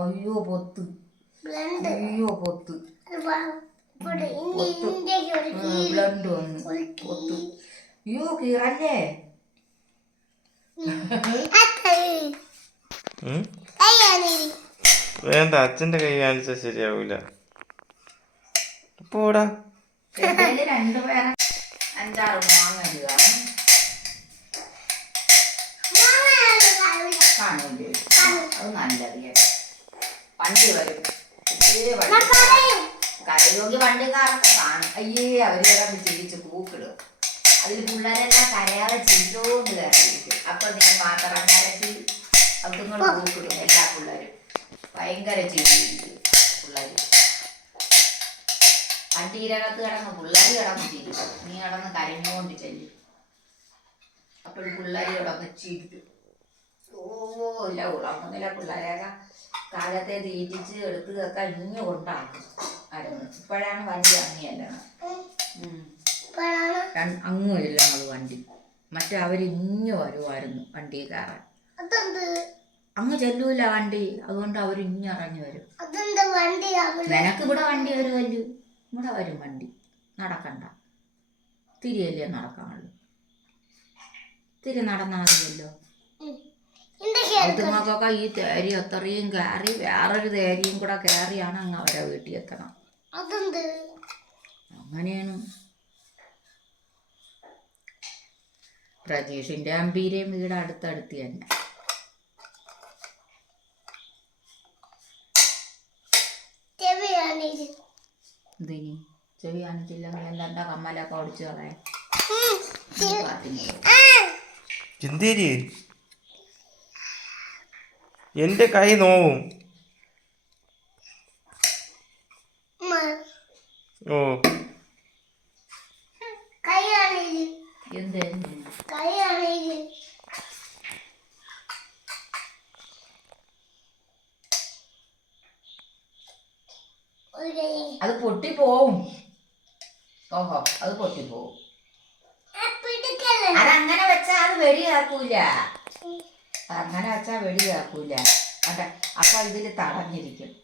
അയ്യോ പൊത്ത് അയ്യോ പൊത്ത് ബ്ലഡ് വന്ന് പൊത്ത് അയ്യോ കീറല്ലേ വേണ്ട അച്ഛന്റെ കൈ കാണിച്ചാൽ ശരിയാവൂല. പോടാ. ഇതിൽ രണ്ട് പേരെ അഞ്ചാറ് മാങ്ങ ഇടുക കാണില്ലേ അത് നല്ലത് കേട്ടോ. വണ്ടി വരും. ഇതേ വണ്ടി. കരയോഗ്യ വണ്ടിക്കാരൊക്കെ കാണും. അയ്യേ അവർ കിടന്ന് ചിരിച്ച് പൂക്കിടും. അതിൽ പിള്ളേരെല്ലാം കരയാതെ ചിരിച്ചോണ്ട് കയറിയിരിക്കും അപ്പൊ നീ മാത്രം കരച്ച്. അതുങ്ങൾ പൂക്കിടും എല്ലാ പിള്ളേരും. ഭയങ്കര ചിരിയിരിക്കും പിള്ളേര്. വണ്ടിയിലകത്ത് കിടന്ന് പിള്ളേർ കിടന്ന് ചിരിക്കും. നീ കിടന്ന് കരഞ്ഞുകൊണ്ട് ചെല്ലും. അപ്പോൾ പിള്ളേർ കിടന്ന് ചിരിക്കും. ഇല്ല ഉളങ്ങുന്നില്ല പിള്ളേരെയൊക്കെ കാലത്തെ തീറ്റിച്ച് എടുത്ത് ഒക്കെ ഇങ്ങ് കൊണ്ടാക്കും. അരങ്ങ്. ഇപ്പോഴാണ് വണ്ടി അങ്ങനെയല്ല അങ്ങും വരില്ല അത് വണ്ടി. മറ്റേ അവർ ഇങ്ങ് വരുമായിരുന്നു വണ്ടി കയറാൻ. അതെന്ത്? അങ്ങ് ചെല്ലൂല വണ്ടി. അതുകൊണ്ട് അവർ ഇഞ്ഞിറങ്ങി വരും. അതെന്ത് വണ്ടി അവിടെ നിനക്ക് ഇവിടെ വണ്ടി വരുമല്ലോ ഇവിടെ വരും വണ്ടി. നടക്കണ്ട. തിരിയല്ലേ നടക്കാനുള്ളൂ. തിരി നടന്നാൽ മതിയല്ലോ. ഇന്ത്യയ്ക്ക് അതുങ്ങൾക്കൊക്കെ ഈ തേരി അത്രയും കയറി വേറൊരു തേരിയും കൂടെ കയറിയാണ് അങ്ങ് അവരെ വീട്ടിൽ എത്തണം. അങ്ങനെയാണ്. പ്രജീഷിന്റെ അമ്പീരെയും വീട് അടുത്തടുത്ത് തന്നെ. എന്തിനി? ചെവി കാണിച്ചില്ലെങ്കിൽ എന്താ കമ്മലൊക്കെ ഒടിച്ചു കളയാൻ. പാട്ടിന് എന്തേരി എന്റെ കൈ നോവും. ഓ. അത് പൊട്ടി പോവും. ഓഹോ അത് പൊട്ടി പോവും. അതങ്ങനെ വെച്ചാൽ അത് വെടിയാക്കൂല. അങ്ങനെ വെച്ചാൽ വെടിയാക്കൂല. അതെ. അപ്പൊ ഇതിൽ തടഞ്ഞിരിക്കും.